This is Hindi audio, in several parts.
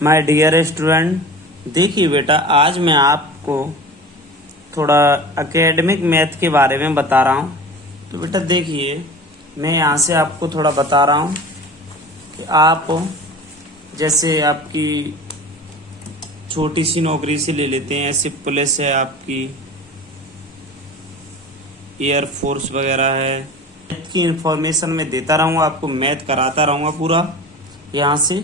माय डियर स्टूडेंट, देखिए बेटा, आज मैं आपको थोड़ा एकेडमिक मैथ के बारे में बता रहा हूँ। तो बेटा देखिए, मैं यहाँ से आपको थोड़ा बता रहा हूँ कि आप जैसे आपकी छोटी सी नौकरी से ले लेते हैं, ऐसे पुलिस है, आपकी एयरफोर्स वगैरह है। मैथ की इंफॉर्मेशन मैं देता रहूँगा, आपको मैथ कराता रहूँगा पूरा यहाँ से।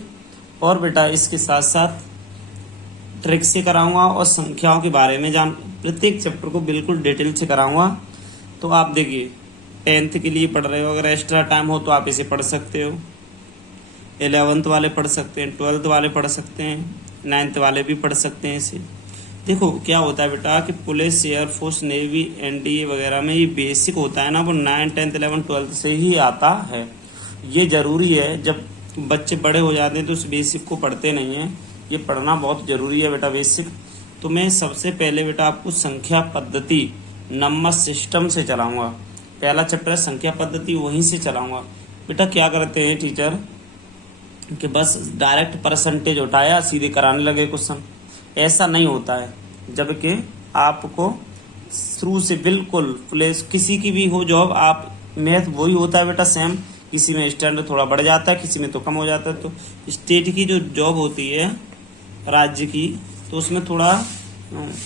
और बेटा इसके साथ साथ ट्रिक से कराऊंगा और संख्याओं के बारे में प्रत्येक चैप्टर को बिल्कुल डिटेल से कराऊंगा। तो आप देखिए, 10th के लिए पढ़ रहे हो, अगर एक्स्ट्रा टाइम हो तो आप इसे पढ़ सकते हो। 11th वाले पढ़ सकते हैं, 12th वाले पढ़ सकते हैं, 9th वाले भी पढ़ सकते हैं इसे। देखो क्या होता है बेटा कि पुलिस, एयरफोर्स, नेवी, एनडीए वगैरह में ये बेसिक होता है ना, वो 9, 10, 11, 12 से ही आता है। ये जरूरी है, जब बच्चे बड़े हो जाते हैं तो उस बेसिक को पढ़ते नहीं हैं। ये पढ़ना बहुत जरूरी है बेटा बेसिक। तो मैं सबसे पहले बेटा आपको संख्या पद्धति, नंबर सिस्टम से चलाऊंगा। पहला चैप्टर है संख्या पद्धति, वहीं से चलाऊंगा। बेटा क्या करते हैं टीचर कि बस डायरेक्ट परसेंटेज उठाया सीधे कराने लगे क्वेश्चन, ऐसा नहीं होता है। जबकि आपको शुरू से बिल्कुल प्लेस किसी की भी हो जॉब, आप मैथ वही होता है बेटा सेम। किसी में स्टैंडर्ड थोड़ा बढ़ जाता है, किसी में तो कम हो जाता है। तो स्टेट की जो जॉब होती है राज्य की, तो उसमें थोड़ा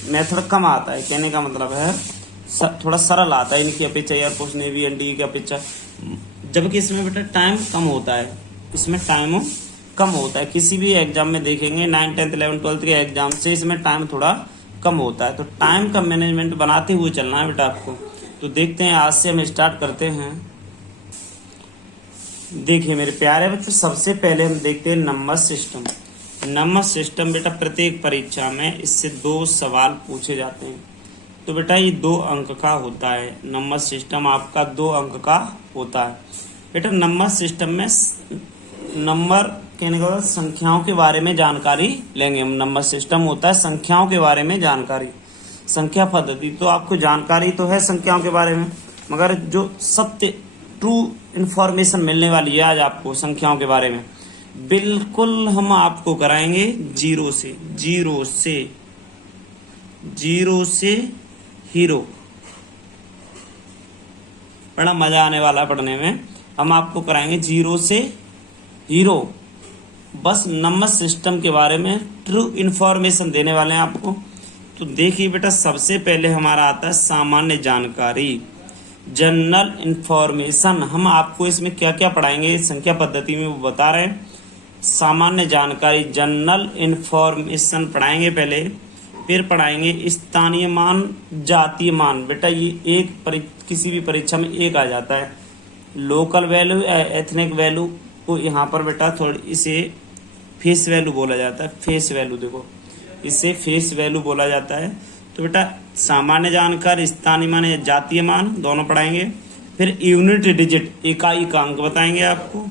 मेथड कम आता है। कहने का मतलब है थोड़ा सरल आता है इनकी अपेक्षा, एयरफोर्स, नेवी, एनडीए की अपेक्षा। जबकि इसमें बेटा टाइम कम होता है, इसमें टाइम कम होता है। किसी भी एग्जाम में देखेंगे 9, 10, 11, 12 के एग्जाम से इसमें टाइम थोड़ा कम होता है। तो टाइम का मैनेजमेंट बनाते हुए चलना है बेटा आपको। तो देखते हैं, आज से हम स्टार्ट करते हैं। देखिए मेरे प्यारे बच्चों, सबसे पहले हम देखते हैं नंबर सिस्टम। नंबर सिस्टम बेटा प्रत्येक परीक्षा में इससे 2 सवाल पूछे जाते हैं। तो बेटा ये 2 अंक का होता है। नंबर सिस्टम आपका 2 अंक का होता है। बेटा नंबर सिस्टम में नंबर कहने का संख्याओं के बारे में जानकारी लेंगे हम। नंबर सिस्टम होता है संख्याओं के बारे में जानकारी। संख्या पद्धति तो आपको जानकारी तो है संख्याओं के बारे में, मगर जो सत्य ट्रू इंफॉर्मेशन मिलने वाली है आज आपको संख्याओं के बारे में, बिल्कुल हम आपको कराएंगे जीरो से हीरो। बड़ा मजा आने वाला पढ़ने में। हम आपको कराएंगे जीरो से हीरो, बस नंबर सिस्टम के बारे में ट्रू इंफॉर्मेशन देने वाले हैं आपको। तो देखिए बेटा, सबसे पहले हमारा आता है सामान्य जानकारी, जनरल इंफॉर्मेशन। हम आपको इसमें क्या क्या पढ़ाएंगे संख्या पद्धति में वो बता रहे हैं। सामान्य जानकारी, जनरल इंफॉर्मेशन पढ़ाएंगे पहले, फिर पढ़ाएंगे स्थानीय मान, जातीय मान। बेटा ये किसी भी परीक्षा में एक आ जाता है। लोकल वैल्यू या एथनिक वैल्यू को यहाँ पर बेटा थोड़ी इसे फेस वैल्यू बोला जाता है। फेस वैल्यू देखो, इसे फेस वैल्यू बोला जाता है। तो बेटा सामान्य जानकारी, स्थानीय मान या जातीय मान दोनों पढ़ाएंगे। फिर यूनिट डिजिट, इकाई का अंक बताएंगे आपको।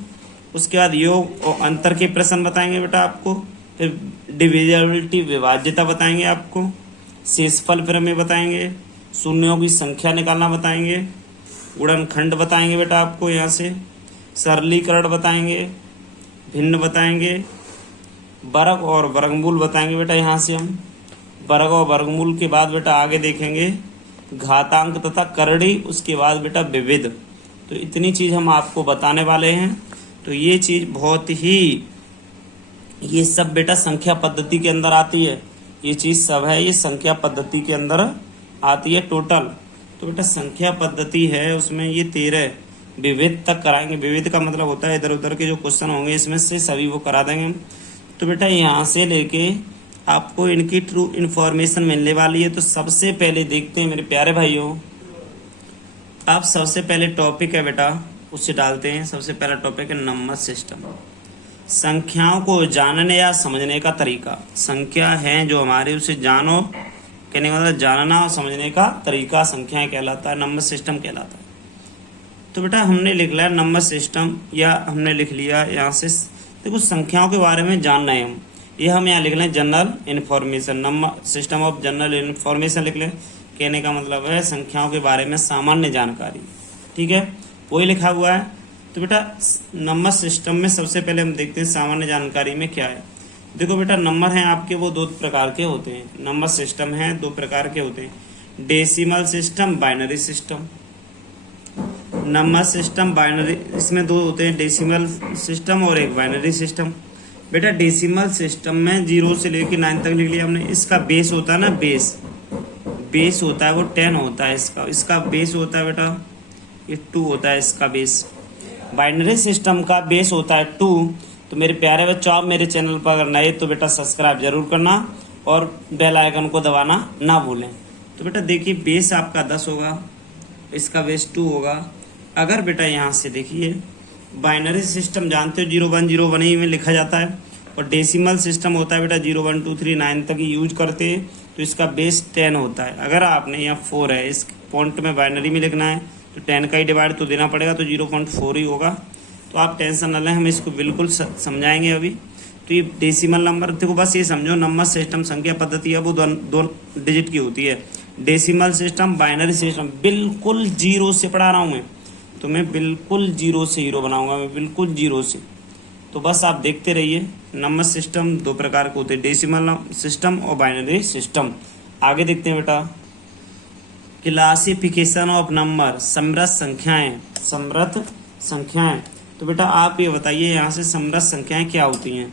उसके बाद योग और अंतर के प्रश्न बताएंगे बेटा आपको। फिर डिविजिबिलिटी, विभाज्यता बताएंगे आपको। शेषफल फिर हमें बताएंगे। शून्यों की संख्या निकालना बताएंगे। गुणनखंड बताएंगे बेटा आपको यहाँ से। सरलीकरण बताएंगे, भिन्न बताएंगे, वर्ग और वर्गमूल बताएंगे बेटा यहाँ से हम। वर्ग और वर्गमूल के बाद बेटा आगे देखेंगे घातांक तथा करड़ी, उसके बाद बेटा विविध। तो इतनी चीज हम आपको बताने वाले हैं। तो ये चीज बहुत ही, ये सब बेटा संख्या पद्धति के अंदर आती है। ये चीज सब है, ये संख्या पद्धति के अंदर आती है टोटल। तो बेटा संख्या पद्धति है, उसमें ये 13 विविध तक कराएंगे। विविध का मतलब होता है इधर उधर के जो क्वेश्चन होंगे इसमें से सभी वो करा देंगे। तो बेटा यहाँ से लेके आपको इनकी ट्रू इन्फॉर्मेशन मिलने वाली है। तो सबसे पहले देखते हैं मेरे प्यारे भाइयों, आप सबसे पहले टॉपिक है बेटा उससे डालते हैं। सबसे पहला टॉपिक है नंबर सिस्टम, संख्याओं को जानने या समझने का तरीका। संख्या है जो हमारे, उसे जानो, कहने का मतलब जानना और समझने का तरीका संख्याएं कहलाता है, नंबर सिस्टम कहलाता है। तो बेटा हमने लिख लिया नंबर सिस्टम, या हमने लिख लिया यहाँ से देखो संख्याओं के बारे में जानना है हम, ये हम यहाँ लिख लें general information, number system of general information लिख लें। कहने का मतलब है संख्याओं के बारे में सामान्य जानकारी, ठीक है, वही लिखा हुआ है। तो बेटा नंबर सिस्टम में सबसे पहले हम देखते हैं सामान्य जानकारी में क्या है। देखो बेटा नंबर हैं आपके वो दो प्रकार के होते हैं, नंबर सिस्टम है दो प्रकार के होते हैं, decimal system, binary system. Number system binary, इसमें दो होते हैं, डेसिमल सिस्टम और एक बाइनरी सिस्टम। बेटा डेसिमल सिस्टम में 0 से लेकर 9 तक लिख लिया हमने। इसका बेस होता है ना, बेस होता है वो 10 होता है, इसका बेस होता है बेटा ये 2 होता है इसका बेस। बाइनरी सिस्टम का बेस होता है 2। तो मेरे प्यारे बच्चों, आप मेरे चैनल पर अगर नए तो बेटा सब्सक्राइब जरूर करना और बेल आइकन को दबाना ना भूलें। तो बेटा देखिए बेस आपका 10 होगा, इसका बेस 2 होगा। अगर बेटा यहाँ से देखिए बाइनरी सिस्टम जानते हो 0101 ही में लिखा जाता है, और डेसिमल सिस्टम होता है बेटा 0 1 2 3 9 तक ही यूज करते हैं, तो इसका बेस 10 होता है। अगर आपने यहाँ 4 है, इस पॉइंट में बाइनरी में लिखना है तो 10 का ही डिवाइड तो देना पड़ेगा, तो 0.4 ही होगा। तो आप टेंशन न लें, हम इसको बिल्कुल समझाएंगे अभी। तो ये डेसिमल नंबर, देखो बस ये समझो नंबर सिस्टम संख्या पद्धति है वो दो डिजिट की होती है। डेसिमल सिस्टम, बाइनरी सिस्टम बिल्कुल 0 से पढ़ा रहा हूँ मैं, तो मैं बिल्कुल 0 से हीरो बनाऊंगा, मैं बिल्कुल 0 से। तो बस आप देखते रहिए। नंबर सिस्टम दो प्रकार के होते हैं, डेसिमल सिस्टम और बाइनरी सिस्टम। आगे देखते हैं बेटा, क्लासिफिकेशन ऑफ नंबर, समृद्ध संख्याएं। तो बेटा आप ये बताइए यहाँ से समृद्ध संख्याएं क्या होती हैं,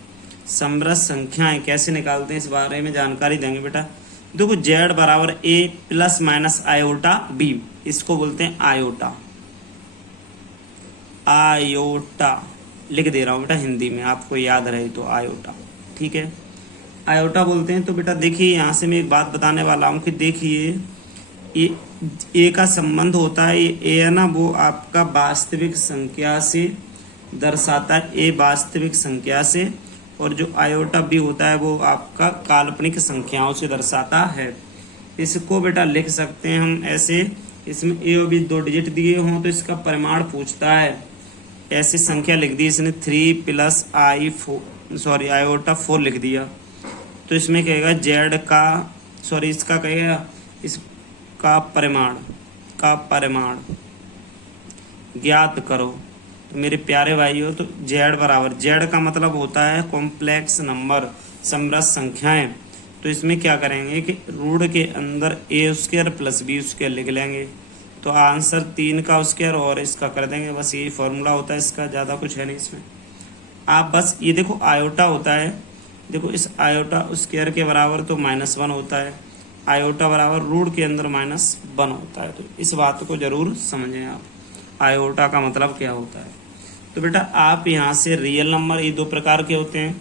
समृद्ध संख्याएं कैसे निकालते हैं, इस बारे में जानकारी देंगे बेटा। देखो z बराबर a plus minus iota b, इसको बोलते हैं आयोटा। आयोटा लिख दे रहा हूँ बेटा हिंदी में, आपको याद रहे तो आयोटा, ठीक है, आयोटा बोलते हैं। तो बेटा देखिए यहाँ से मैं एक बात बताने वाला हूँ कि देखिए ये ए का संबंध होता है, ये ए है ना वो आपका वास्तविक संख्या से दर्शाता है, ए वास्तविक संख्या से, और जो आयोटा बी होता है वो आपका काल्पनिक संख्याओं से दर्शाता है। इसको बेटा लिख सकते हैं हम ऐसे, इसमें ए और बी 2 डिजिट दिए हों तो इसका परिमाण पूछता है, ऐसी संख्या लिख दी इसने 3 प्लस आयोटा 4 लिख दिया, तो इसमें कहेगा जेड का इसका कहेगा इसका परिमाण ज्ञात करो। तो मेरे प्यारे भाइयों, तो जेड बराबर, जेड का मतलब होता है कॉम्प्लेक्स नंबर, समृद्ध संख्याएं। तो इसमें क्या करेंगे कि रूट के अंदर ए स्क्वायर प्लस बी स्क्वायर लिख लेंगे, तो आंसर 3 का स्क्वायर और इसका कर देंगे, बस यही फॉर्मूला होता है इसका, ज़्यादा कुछ है नहीं इसमें। आप बस ये देखो आयोटा होता है, देखो इस आयोटा स्क्वायर के बराबर तो -1 होता है, आयोटा बराबर रूट के अंदर -1 होता है। तो इस बात को जरूर समझें आप, आयोटा का मतलब क्या होता है। तो बेटा आप यहाँ से रियल नंबर, ये 2 प्रकार के होते हैं,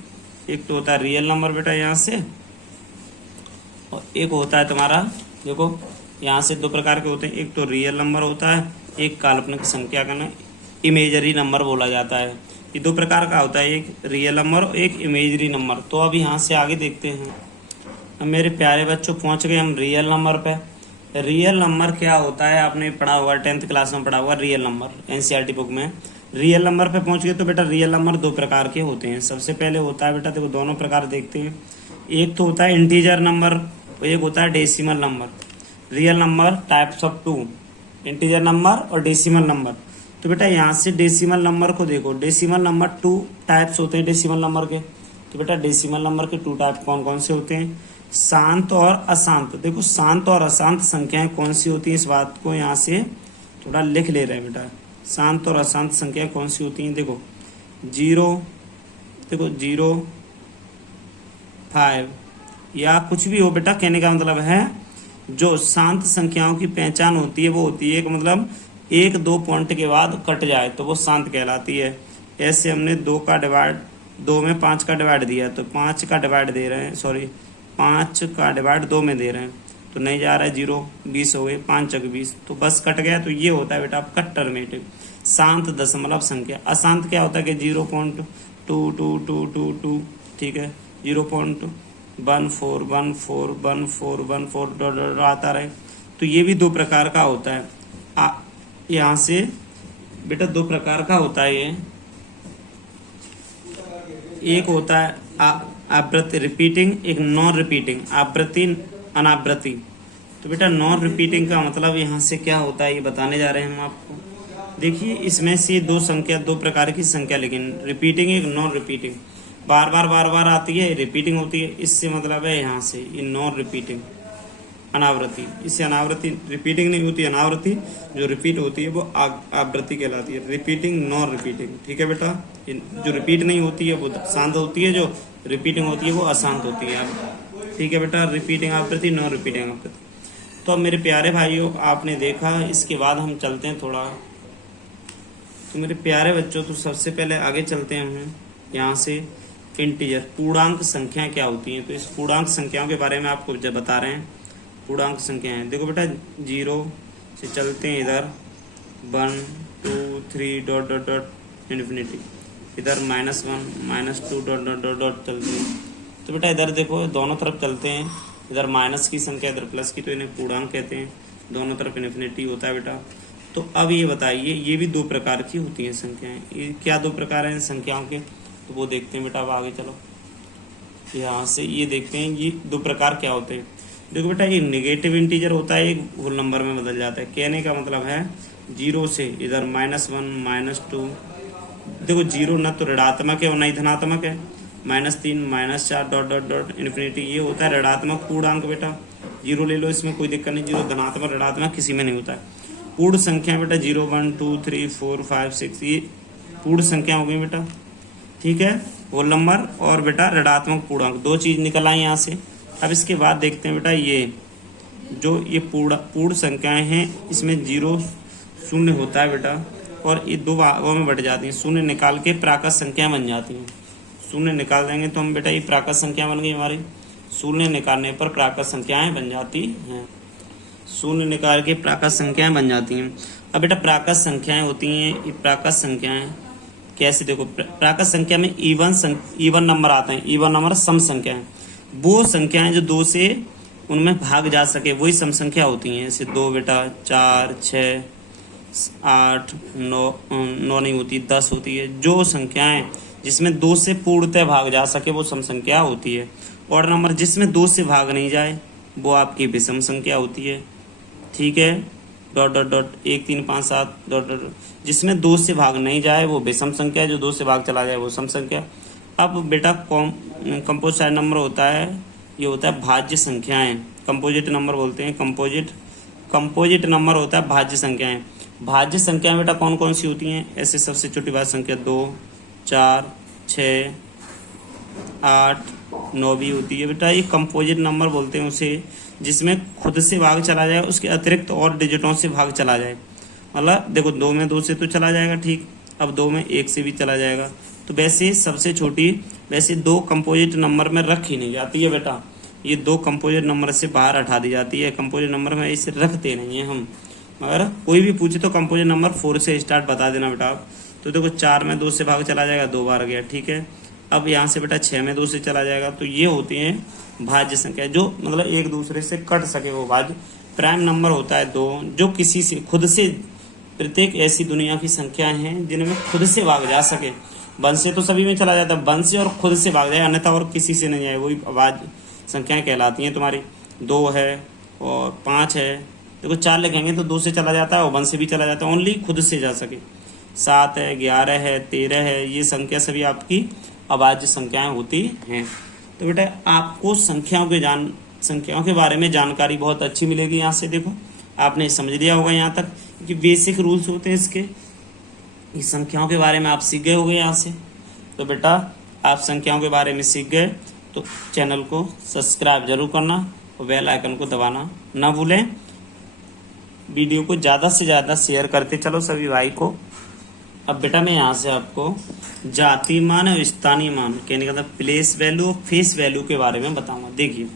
एक तो होता है रियल नंबर बेटा यहाँ से, और एक होता है तुम्हारा, देखो यहाँ से 2 प्रकार के होते हैं, एक तो रियल नंबर होता है, एक काल्पनिक संख्या का ना इमेजरी नंबर बोला जाता है। ये 2 प्रकार का होता है, एक रियल नंबर और एक इमेजरी नंबर। तो अब यहाँ से आगे देखते हैं। अब मेरे प्यारे बच्चों पहुँच गए हम रियल नंबर पे। रियल नंबर क्या होता है आपने पढ़ा होगा, 10th क्लास में पढ़ा होगा रियल नंबर, एनसीईआरटी बुक में। रियल नंबर पे पहुँच गए तो बेटा रियल नंबर 2 प्रकार के होते हैं। सबसे पहले होता है बेटा, देखो दोनों प्रकार देखते हैं, एक तो होता है इंटीजर नंबर और एक होता है decimal number. Real number types of 2, integer number और डेसिमल नंबर। तो बेटा यहाँ से डेसिमल नंबर को देखो, डेसिमल नंबर 2 टाइप्स होते हैं डेसिमल नंबर के। तो बेटा डेसिमल नंबर के 2 टाइप कौन कौन से होते हैं, शांत और अशांत। देखो शांत और अशांत संख्याएं कौन सी होती हैं, इस बात को यहाँ से थोड़ा लिख ले रहे हैं बेटा। शांत और अशांत संख्याएं कौन सी होती हैं, देखो 0, देखो 0 5 या कुछ भी हो बेटा, कहने का मतलब है जो शांत संख्याओं की पहचान होती है वो होती है कि मतलब 1-2 पॉइंट के बाद कट जाए तो वो शांत कहलाती है। ऐसे हमने 2 में 5 का डिवाइड दिया, तो 5 का डिवाइड दे रहे हैं, 5 का डिवाइड 2 में दे रहे हैं, तो नहीं जा रहा है 0, 20 हो गए, 5 चक 20, तो बस कट गया। तो ये होता है बेटा आपका टर्मेटिव शांत दशमलव संख्या। अशांत क्या होता है कि 0.2222, ठीक है, 0.141414 आता रहे। तो ये भी 2 प्रकार का होता है। यहाँ से बेटा 2 प्रकार का होता है ये, एक होता है आवृत्ति रिपीटिंग, एक नॉन रिपीटिंग, आवृत्ति अनावृत्ति। तो बेटा नॉन रिपीटिंग का मतलब यहाँ से क्या होता है ये बताने जा रहे हैं हम आपको। देखिए इसमें से 2 प्रकार की संख्या, लेकिन रिपीटिंग एक नॉन रिपीटिंग। बार बार आती है, रिपीटिंग होती है, इससे मतलब है यहाँ से ये नॉन रिपीटिंग अनावृत्ति। इससे अनावृत्ति रिपीटिंग नहीं होती, अनावृत्ति जो रिपीट होती है वो आवृत्ति कहलाती है। रिपीटिंग नॉन रिपीटिंग, ठीक है बेटा। जो रिपीट नहीं होती है वो शांत होती है, जो रिपीटिंग होती है वो अशांत होती है। ठीक है बेटा, रिपीटिंग आवृत्ति, नॉन रिपीटिंग आवृत्ति। तो अब मेरे प्यारे भाइयों आपने देखा, इसके बाद हम चलते हैं थोड़ा। तो मेरे प्यारे बच्चों, तो सबसे पहले आगे चलते हैं हम यहाँ से इंटीजर, पूर्णांक संख्या क्या होती हैं। तो इस पूर्णांक संख्याओं के बारे में आपको बता रहे हैं। पूर्णांक संख्याएं देखो बेटा, 0 से चलते हैं इधर 1 2 3 डॉट डॉट डॉट इन्फिनिटी, इधर -1 -2 डॉट डॉट डॉट डॉट चलते हैं। तो बेटा इधर देखो, दोनों तरफ चलते हैं, इधर माइनस की संख्या इधर प्लस की, तो इन्हें पूर्णांक कहते हैं। दोनों तरफ इन्फिनिटी होता है बेटा। तो अब ये बताइए, ये भी 2 प्रकार की होती हैं संख्याएं। ये क्या 2 प्रकार हैं संख्याओं के, तो वो देखते हैं बेटा। अब आगे चलो, यहाँ से ये देखते हैं ये 2 प्रकार क्या होते हैं। देखो बेटा, ये नेगेटिव इंटीजर होता है, एक होल नंबर में बदल जाता है। कहने का मतलब है 0 से इधर -1 -2, देखो 0 न तो ऋणात्मक है और न ही धनात्मक है। -3 -4 डॉट डॉट डॉट इन्फिनिटी, ये होता है ऋणात्मक पूर्णांक बेटा। 0 ले लो, इसमें कोई दिक्कत नहीं। 0 धनात्मक ऋणात्मक किसी में नहीं होता है। पूर्ण संख्या बेटा 0 1 2 3 4 5 6, ये पूर्ण संख्या हो गई बेटा। ठीक है, होल नंबर और बेटा ऋणात्मक पूर्णांक, 2 चीज निकल आई यहाँ से। अब इसके बाद देखते हैं बेटा, ये जो ये पूर्ण संख्याएं हैं, इसमें 0 शून्य होता है बेटा, और ये 2 भागों में बढ़ जाती हैं। शून्य निकाल के प्राकृत संख्या बन जाती हैं। शून्य निकाल देंगे तो हम बेटा ये प्राकृत संख्या बन गई हमारी। शून्य निकालने पर प्राकृत संख्याएं बन जाती हैं। शून्य निकाल के प्राकृत संख्याएं बन जाती हैं। अब बेटा प्राकृत संख्याएं होती हैं, ये प्राकृत संख्याएं कैसे, देखो प्राकृत संख्या में इवन नंबर आते हैं। इवन नंबर सम संख्याएं, वो संख्याएं जो 2 से उनमें भाग जा सके, वही सम संख्या होती हैं। जैसे 2 बेटा, 4 6 8 9 नहीं होती, 10 होती है। जो संख्याएं जिसमें 2 से पूर्णतः भाग जा सके वो सम संख्या होती है। और नंबर जिसमें 2 से भाग नहीं जाए वो आपकी विषम संख्या होती है। ठीक है, dot dot dot 1 3 5 7 dot dot, जिसमें 2 से भाग नहीं जाए वो विषम संख्या है, जो 2 से भाग चला जाए वो सम संख्या। अब बेटा कंपोजिट नंबर होता है, ये होता है भाज्य संख्याएं, कंपोजिट नंबर बोलते हैं। कंपोजिट नंबर होता है भाज्य संख्याएं। भाज्य संख्याएं बेटा कौन कौन सी होती हैं, ऐसे सबसे छोटी भाज्य संख्या 2 4 6 8 9 भी होती है बेटा। ये कंपोजिट नंबर बोलते हैं उसे, जिसमें खुद से भाग चला जाए, उसके अतिरिक्त और डिजिटों से भाग चला जाए। मतलब देखो 2 में 2 से तो चला जाएगा, ठीक। अब 2 में 1 से भी चला जाएगा। तो वैसे सबसे छोटी, वैसे 2 कंपोजिट नंबर में रखी नहीं जाती है बेटा। ये 2 कंपोजिट नंबर से बाहर हटा दी जाती है। कंपोजिट नंबर में इसे रखते नहीं है हम। मगर कोई भी पूछे तो कंपोजिट नंबर 4 से स्टार्ट बता देना बेटा आप। तो देखो 4 में 2 से भाग चला जाएगा, 2 बार गया, ठीक है। अब यहाँ से बेटा 6 में 2 से चला जाएगा। तो ये होती हैं भाज्य संख्या, जो मतलब एक दूसरे से कट सके वो भाज्य। प्राइम नंबर होता है 2, जो किसी से खुद से, प्रत्येक ऐसी दुनिया की संख्याएं हैं जिनमें खुद से भाग जा सके। वन से तो सभी में चला जाता है, वन से और खुद से भाग जाए, अन्यथा और किसी से नहीं जाए, वही भाज्य संख्याएं कहलाती हैं तुम्हारी। 2 है और 5 है, देखो 4 लिखेंगे तो 2 से चला जाता है और 1 से भी चला जाता है, ओनली खुद से जा सके। 7 है, 11 है, 13 है, ये संख्या सभी आपकी अभाज्य संख्याएं होती हैं। तो बेटा आपको संख्याओं के बारे में जानकारी बहुत अच्छी मिलेगी। यहाँ से देखो आपने समझ लिया होगा यहाँ तक कि बेसिक रूल्स होते हैं इसके। इस संख्याओं के बारे में आप सीख गए होंगे यहाँ से। तो बेटा आप संख्याओं के बारे में सीख गए तो चैनल को सब्सक्राइब जरूर करना और बेल आइकन को दबाना ना भूलें। वीडियो को ज़्यादा से ज़्यादा शेयर करते चलो सभी भाई को। अब बेटा मैं यहाँ से आपको जाति मान और स्थानीय मान, कहने का मतलब प्लेस वैल्यू और फेस वैल्यू के बारे में बताऊंगा। देखिए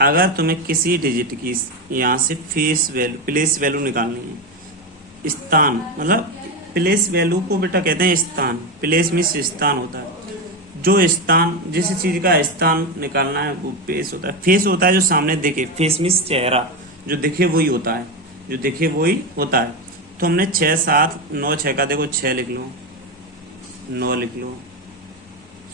अगर तुम्हें किसी डिजिट की यहाँ से फेस वैल्यू, प्लेस वैल्यू निकालनी है, स्थान मतलब प्लेस वैल्यू को बेटा कहते हैं स्थान। प्लेस मीन्स स्थान होता है, जो स्थान जिस चीज का स्थान निकालना है वो फेस होता है। फेस होता है जो सामने दिखे, फेस मीन्स चेहरा, जो दिखे वही होता है, जो दिखे वही होता है। तो हमने 6 7 9 6 का देखो 6 लिख लो, 9 लिख लो,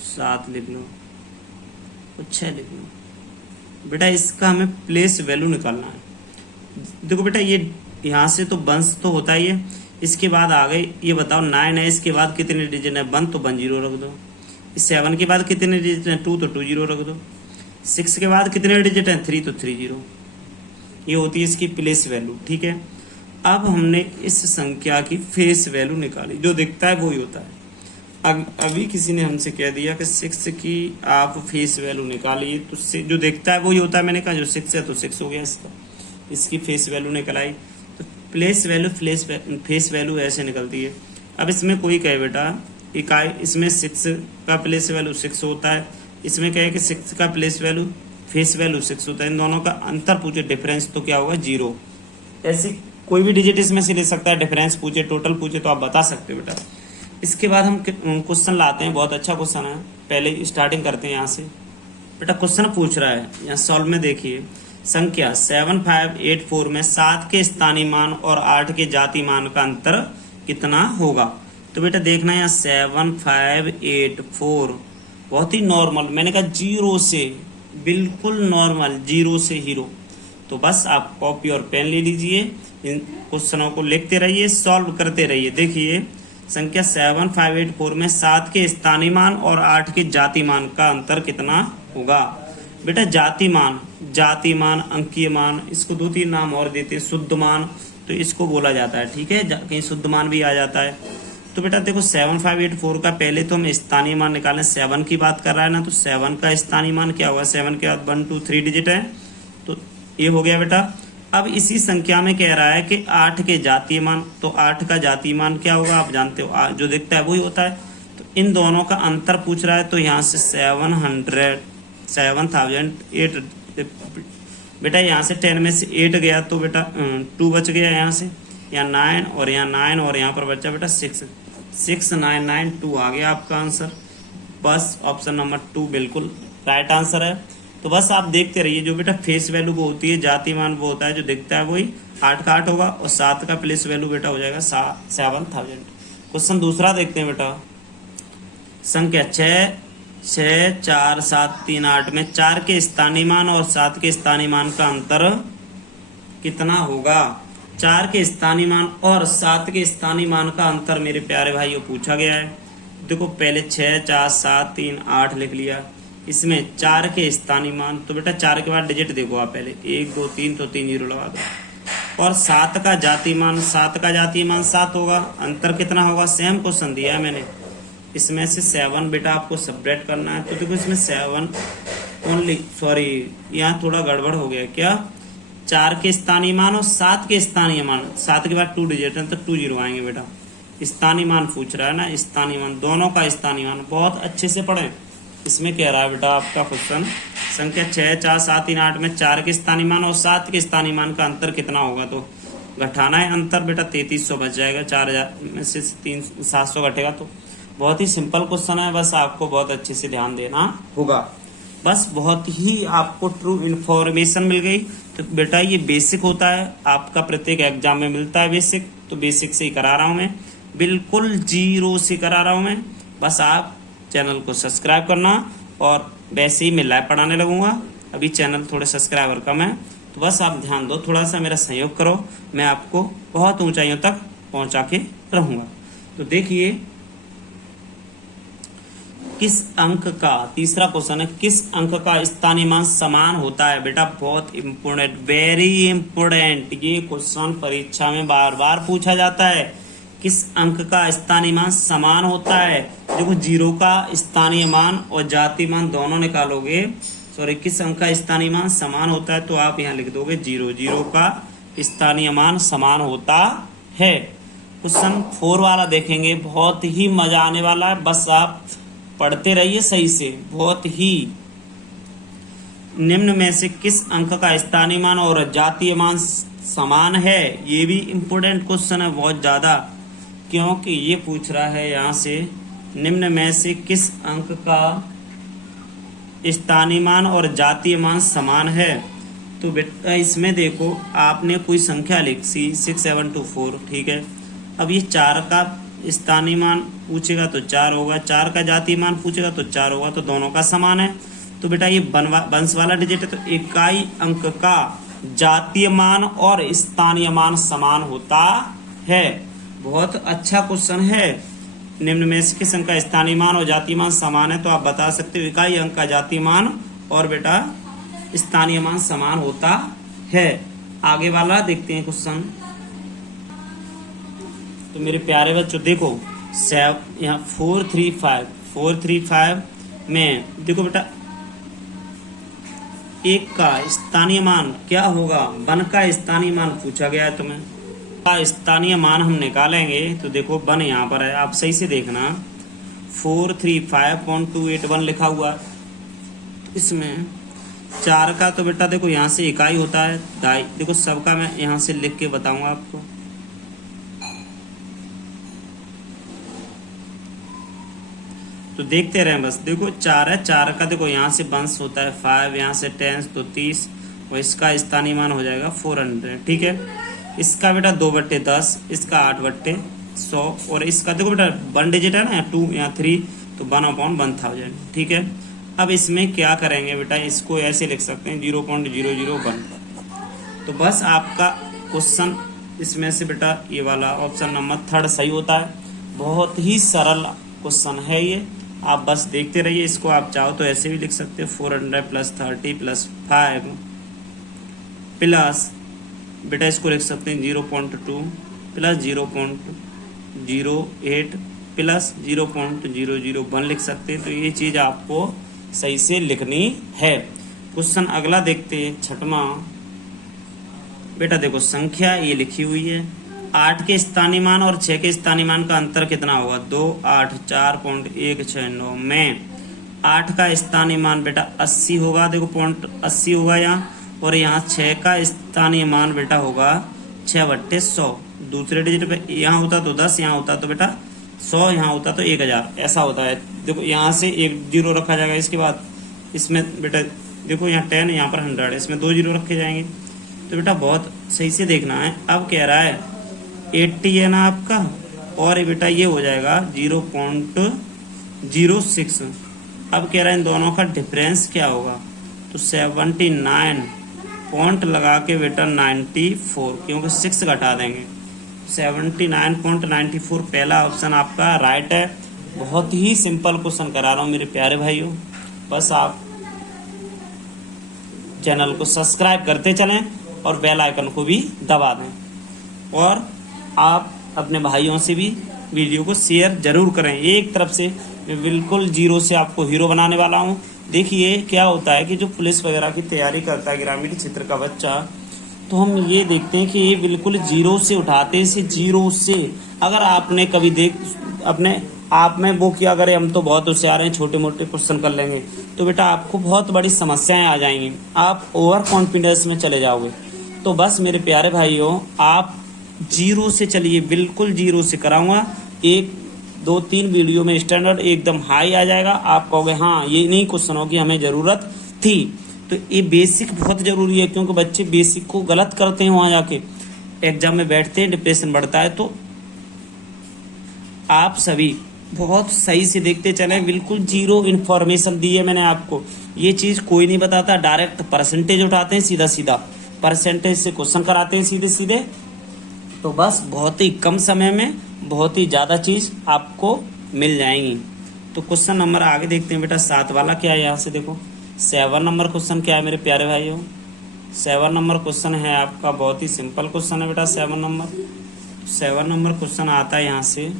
7 लिख लो और 6 लिख लो। बेटा इसका हमें प्लेस वैल्यू निकालना है। देखो बेटा ये यहाँ से तो वंश तो होता ही है, इसके बाद आ गए ये बताओ 9 है, इसके बाद कितने डिजिट है 1, तो 1 0 रख दो। 7 के बाद कितने डिजिट हैं? 2, तो 2 जीरो रख दो। 6 के बाद कितने डिजिट हैं? 3, तो 3 जीरो। ये होती है इसकी प्लेस वैल्यू, ठीक है। अब हमने इस संख्या की फेस वैल्यू निकाली, जो दिखता है वही होता है। अभी किसी ने हमसे कह दिया कि 6 की आप फेस वैल्यू निकालिए, तो जो दिखता है वही होता है। मैंने कहा जो 6 है तो 6 हो गया इसका, इसकी फेस वैल्यू निकल आई। तो प्लेस वैल्यू फेस वैल्यू ऐसे निकलती है। अब इसमें कोई कहे बेटा इकाई, इसमें 6 का प्लेस वैल्यू 6 होता है, इसमें कहे कि 6 का प्लेस वैल्यू फेस वैल्यू 6 होता है, इन दोनों का अंतर पूछे डिफरेंस, तो क्या होगा? 0। ऐसी कोई भी डिजिट इसमें से ले सकता है, डिफरेंस पूछे, टोटल पूछे तो आप बता सकते हो बेटा। इसके बाद हम क्वेश्चन लाते हैं, बहुत अच्छा क्वेश्चन है। पहले स्टार्टिंग करते हैं यहाँ से। बेटा क्वेश्चन पूछ रहा है, यहाँ सॉल्व में देखिए, संख्या 7584 में 7 के स्थानीय मान और 8 के जाति मान का अंतर कितना होगा? तो बेटा देखना यहाँ 7584 बहुत ही नॉर्मल, मैंने कहा 0 से, बिल्कुल नॉर्मल, 0 से हीरो। तो बस आप कॉपी और पेन ले लीजिए, इन क्वेश्चनों को लिखते रहिए, सॉल्व करते रहिए। देखिए संख्या 7584 में 7 के स्थानीय मान और 8 के जाति मान का अंतर कितना होगा? बेटा जाति मान, अंकीय मान, इसको 2-3 नाम और देते हैं, शुद्ध मान, तो इसको बोला जाता है, ठीक है। कहीं शुद्ध मान भी आ जाता है। तो बेटा देखो 7584 का पहले तो हम स्थानीय मान निकालें, 7 की बात कर रहा है ना, तो 7 का स्थानीय मान क्या होगा? 7 के बाद 1 2 3 डिजिट है, तो ये हो गया बेटा। अब इसी संख्या में कह रहा है कि 8 के जातीय मान, तो 8 का जातीय मान क्या होगा? आप जानते हो, जो दिखता है वही होता है। तो इन दोनों का अंतर पूछ रहा है, तो यहाँ से 7008 बेटा, यहाँ से 10 में से 8 गया तो बेटा 2 बच गया, यहाँ से यहाँ 9 और यहाँ 9 और यहाँ पर बचा बेटा 6, 6992 आ गया आपका आंसर। बस ऑप्शन नंबर 2 बिल्कुल राइट आंसर है। तो बस आप देखते रहिए, जो बेटा फेस वैल्यू वो होती है, जाति मान वो होता है, जो दिखता है वही 8 का 8 होगा, और 7 का प्लेस वैल्यू बेटा हो जाएगा 7000। क्वेश्चन दूसरा देखते हैं बेटा, संख्या 64738 में 4 के स्थानीय मान और 7 के स्थानीय मान का अंतर कितना होगा? 4 के स्थानीय मान और 7 के स्थानीय मान का अंतर मेरे प्यारे भाइयों पूछा गया है। देखो पहले 6 4 7 3 8 लिख लिया, इसमें 4 के स्थानीय मान, तो बेटा 4 के बाद डिजिट देखो आप, पहले 1 2 3, तो 3 जीरो लगा दो। और 7 का जातीय मान, 7 का जातीय मान 7 होगा, अंतर कितना होगा? सेम क्वेश्चन दिया है मैंने, इसमें से 7 बेटा आपको सबट्रैक्ट करना है। तो देखो इसमें 7 ओनली, सॉरी यहाँ थोड़ा गड़बड़ हो गया, क्या? 4 के स्थानीय मान और 7 के स्थानीय मान, 7 के बाद 2 डिजिट है तो 2 जीरो आएंगे बेटा। स्थानीय मान पूछ रहा है ना, स्थानीय मान, दोनों का स्थानीय मान, बहुत अच्छे से पढ़ें। इसमें कह रहा है बेटा आपका क्वेश्चन, संख्या 6 4 7 3 8 में 4 के स्थानीय मान और 7 के स्थानीय मान का अंतर कितना होगा? तो घटाना है अंतर बेटा, 3300 बच जाएगा, 4000 में से 700 घटेगा। तो बहुत ही सिंपल क्वेश्चन है, बस आपको बहुत अच्छे से ध्यान देना होगा। बस बहुत ही आपको ट्रू इन्फॉर्मेशन मिल गई। तो बेटा ये बेसिक होता है, आपका प्रत्येक एग्जाम में मिलता है बेसिक, तो बेसिक से ही करा रहा हूँ मैं, बिल्कुल 0 से करा रहा हूँ मैं। बस आप चैनल को सब्सक्राइब करना, और वैसे ही मैं लाइव पढ़ाने लगूंगा। अभी चैनल थोड़े सब्सक्राइबर कम है, तो बस आप ध्यान दो, थोड़ा सा मेरा सहयोग करो, मैं आपको बहुत ऊंचाइयों तक पहुंचा के रहूंगा। तो देखिए किस अंक का, तीसरा क्वेश्चन है, किस अंक का स्थानीय मान समान होता है? बेटा बहुत इंपोर्टेंट, वेरी इंपोर्टेंट, ये क्वेश्चन परीक्षा में बार बार पूछा जाता है। किस अंक का स्थानीय मान समान होता है? देखो 0 का स्थानीय मान और जातीय मान दोनों निकालोगे, सॉरी किस अंक का स्थानीय मान समान होता है, तो आप यहाँ लिख दोगे 0, 0 का स्थानीय मान समान होता है। क्वेश्चन 4 वाला देखेंगे, बहुत ही मजा आने वाला है, बस आप पढ़ते रहिए सही से। बहुत ही, निम्न में से किस अंक का स्थानीय मान और जातीय मान समान है? ये भी इंपोर्टेंट क्वेश्चन है बहुत ज्यादा, क्योंकि ये पूछ रहा है यहाँ से, निम्न में से किस अंक का स्थानीय मान और जातीय मान समान है? तो बेटा इसमें देखो आपने कोई संख्या लिखी 6724, ठीक है। अब ये 4 का स्थानीय मान पूछेगा तो 4 होगा, 4 का जातीय मान पूछेगा तो 4 होगा, तो दोनों का समान है। तो बेटा ये वंश वाला डिजिट है, तो इकाई अंक का जातीय मान और स्थानीय मान समान होता है। बहुत अच्छा क्वेश्चन है। निम्न में से किस अंक का स्थानीय मान और जातीय मान समान है, तो आप बता सकते हो इकाई अंक का जातीय मान और बेटा स्थानीय मान समान होता है। आगे वाला देखते हैं क्वेश्चन। तो मेरे प्यारे बच्चों देखो यहाँ 435 में देखो बेटा एक का स्थानीय मान क्या होगा, वन का स्थानीय मान पूछा गया है तुम्हें। का स्थानीय मान हम निकालेंगे तो देखो वन यहाँ पर है, आप सही से देखना 435.281 लिखा हुआ है। इसमें 4 का तो बेटा देखो यहाँ से इकाई होता है दाई, देखो सबका मैं यहाँ से लिख के बताऊंगा आपको। तो देखते रहें बस। देखो 4 है, 4 का देखो यहाँ से वंश होता है 5, यहाँ से 10 तो 30 और इसका स्थानीय मान हो जाएगा 400। ठीक है, इसका बेटा 2/10, इसका 8/100 और इसका देखो बेटा 1 डिजिट है ना 2 यहाँ 3 तो 1/1000। ठीक है, अब इसमें क्या करेंगे बेटा, इसको ऐसे लिख सकते हैं 0.001। तो बस आपका क्वेश्चन इसमें से बेटा ये वाला ऑप्शन नंबर 3 सही होता है। बहुत ही सरल क्वेश्चन है ये, आप बस देखते रहिए। इसको आप चाहो तो ऐसे भी लिख सकते हो 400 + 30 + 5 प्लस बेटा इसको लिख सकते हैं 0.2 प्लस 0.08 प्लस 0.001 लिख सकते हैं। तो ये चीज़ आपको सही से लिखनी है। क्वेश्चन अगला देखते हैं 6वां। बेटा देखो संख्या ये लिखी हुई है, 8 के स्थानीय मान और 6 के स्थानीय मान का अंतर कितना होगा, 2, 8, 4.169 में 8 का स्थानीय मान बेटा 80 होगा, देखो 80 होगा यहाँ, और यहाँ 6 का स्थानीय मान बेटा होगा 6/100। दूसरे डिजिट पे यहाँ होता तो 10, यहाँ होता तो बेटा 100, यहाँ होता तो 1000, ऐसा होता है। देखो यहाँ से 1 0 रखा जाएगा, इसके बाद इसमें बेटा देखो यहाँ 10 यहाँ पर 100, इसमें 2 0 रखे जाएंगे। तो बेटा बहुत सही से देखना है। अब कह रहा है 80 है ना आपका, और ये बेटा ये हो जाएगा 0.06। अब कह रहा है इन दोनों का डिफरेंस क्या होगा, तो 79 पॉइंट लगा के बेटा 94, क्योंकि 6 घटा देंगे 79.94 पहला ऑप्शन आपका राइट है। बहुत ही सिंपल क्वेश्चन करा रहा हूँ मेरे प्यारे भाइयों, बस आप चैनल को सब्सक्राइब करते चलें और बेल आइकन को भी दबा दें, और आप अपने भाइयों से भी वीडियो को शेयर जरूर करें। एक तरफ से मैं बिल्कुल 0 से आपको हीरो बनाने वाला हूँ। देखिए क्या होता है कि जो पुलिस वगैरह की तैयारी करता है ग्रामीण क्षेत्र का बच्चा, तो हम ये देखते हैं कि ये बिल्कुल 0 से उठाते हैं, इसे 0 से। अगर आपने कभी अपने आप में वो किया, अगर हम तो बहुत होशियार हैं, छोटे मोटे क्वेश्चन कर लेंगे, तो बेटा आपको बहुत बड़ी समस्याएं आ जाएंगी, आप ओवर कॉन्फिडेंस में चले जाओगे। तो बस मेरे प्यारे भाइयों आप 0 से चलिए, बिल्कुल 0 से कराऊंगा। 1, 2, 3 वीडियो में स्टैंडर्ड एकदम हाई आ जाएगा, आप कहोगे हाँ ये नहीं क्वेश्चनों की हमें ज़रूरत थी। तो ये बेसिक बहुत ज़रूरी है, क्योंकि बच्चे बेसिक को गलत करते हैं, वहाँ जाके एग्जाम में बैठते हैं, डिप्रेशन बढ़ता है। तो आप सभी बहुत सही से देखते चलें, बिल्कुल 0 इन्फॉर्मेशन दी है मैंने आपको। ये चीज़ कोई नहीं बताता, डायरेक्ट परसेंटेज उठाते हैं, सीधा सीधा परसेंटेज से क्वेश्चन कराते हैं सीधे सीधे। तो बस बहुत ही कम समय में बहुत ही ज़्यादा चीज़ आपको मिल जाएंगी। तो क्वेश्चन नंबर आगे देखते हैं बेटा 7 वाला क्या है। यहाँ से देखो 7 नंबर क्वेश्चन क्या है मेरे प्यारे भाइयों। 7 नंबर क्वेश्चन है आपका, बहुत ही सिंपल क्वेश्चन है बेटा। 7 नंबर क्वेश्चन आता है यहाँ से।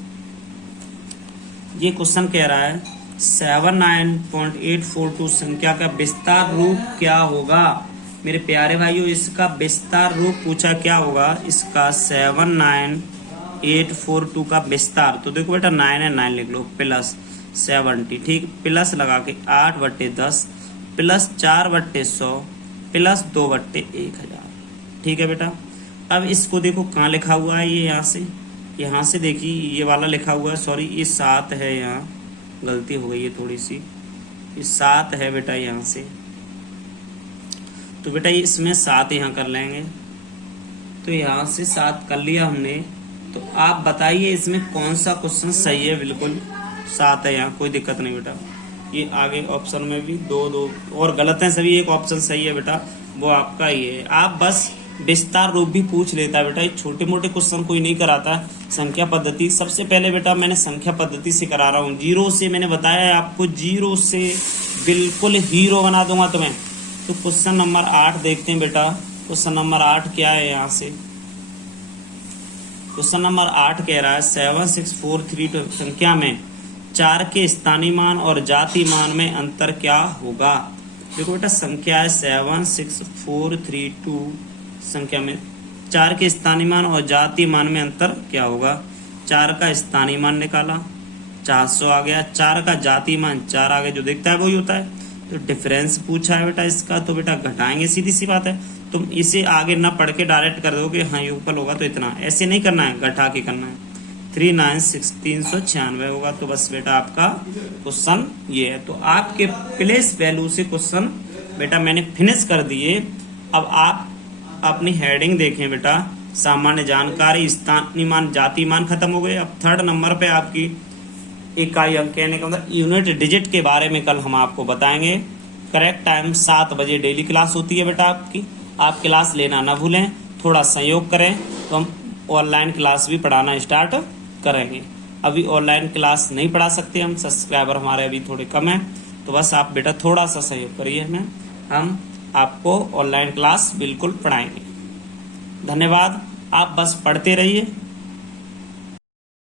ये क्वेश्चन कह रहा है 79.842 संख्या का विस्तार रूप क्या होगा। मेरे प्यारे भाइयों इसका विस्तार रूप पूछा क्या होगा, इसका 79842 का विस्तार। तो देखो बेटा 9 है, 9 लिख लो, प्लस 70, ठीक, प्लस लगा के 8/10 प्लस 4/100 प्लस 2/1000। ठीक है बेटा। अब इसको देखो कहाँ लिखा हुआ है, ये यहाँ से देखिए ये वाला लिखा हुआ है, सॉरी ये 7 है, यहाँ गलती हो गई है थोड़ी सी, ये 7 है बेटा यहाँ से। तो बेटा इसमें 7 यहाँ कर लेंगे, तो यहाँ से 7 कर लिया हमने। तो आप बताइए इसमें कौन सा क्वेश्चन सही है। बिल्कुल 7 है यहाँ, कोई दिक्कत नहीं बेटा। ये आगे ऑप्शन में भी 2 और गलत हैं सभी, एक ऑप्शन सही है बेटा, वो आपका ये है। आप बस विस्तार रूप भी पूछ लेता है बेटा। ये छोटे मोटे क्वेश्चन कोई नहीं कराता। संख्या पद्धति सबसे पहले बेटा मैंने संख्या पद्धति से करा रहा हूँ। 0 से मैंने बताया है आपको, 0 से बिल्कुल हीरो बना दूंगा तुम्हें। तो क्वेश्चन नंबर 8 देखते हैं बेटा। क्वेश्चन नंबर 8 क्या है यहाँ से? क्वेश्चन नंबर 8 कह रहा है 76432 संख्या में 4 के स्थानीय मान और जाति मान में अंतर क्या होगा। देखो बेटा संख्या है 76432 संख्या में 4 के स्थानीय मान और जाति मान में अंतर क्या होगा। 4 का स्थानीय मान निकाला 400 आ गया, 4 का जाति मान 4 आगे जो दिखता है वही होता है। तो डिफरेंस पूछा है बेटा इसका, तो बेटा घटाएंगे, सीधी सी बात है। तुम इसे आगे ना पढ़ के डायरेक्ट कर दोगे हाँ योगफल होगा तो इतना, ऐसे नहीं करना है, घटा के करना है। 396 होगा। तो बस बेटा आपका क्वेश्चन ये है। तो आपके प्लेस वैल्यू से क्वेश्चन बेटा मैंने फिनिश कर दिए। अब आप अपनी हेडिंग देखें बेटा, सामान्य जानकारी, स्थानीय मान, जाति मान खत्म हो गए। अब 3rd नंबर पे आपकी इकाई अंक कहने का मतलब यूनिट डिजिट के बारे में कल हम आपको बताएंगे। करेक्ट टाइम 7 बजे डेली क्लास होती है बेटा आपकी। आप क्लास लेना ना भूलें, थोड़ा सहयोग करें तो हम ऑनलाइन क्लास भी पढ़ाना स्टार्ट करेंगे। अभी ऑनलाइन क्लास नहीं पढ़ा सकते हम, सब्सक्राइबर हमारे अभी थोड़े कम हैं। तो बस आप बेटा थोड़ा सा सहयोग करिए हमें, हम आपको ऑनलाइन क्लास बिल्कुल पढ़ाएंगे। धन्यवाद। आप बस पढ़ते रहिए।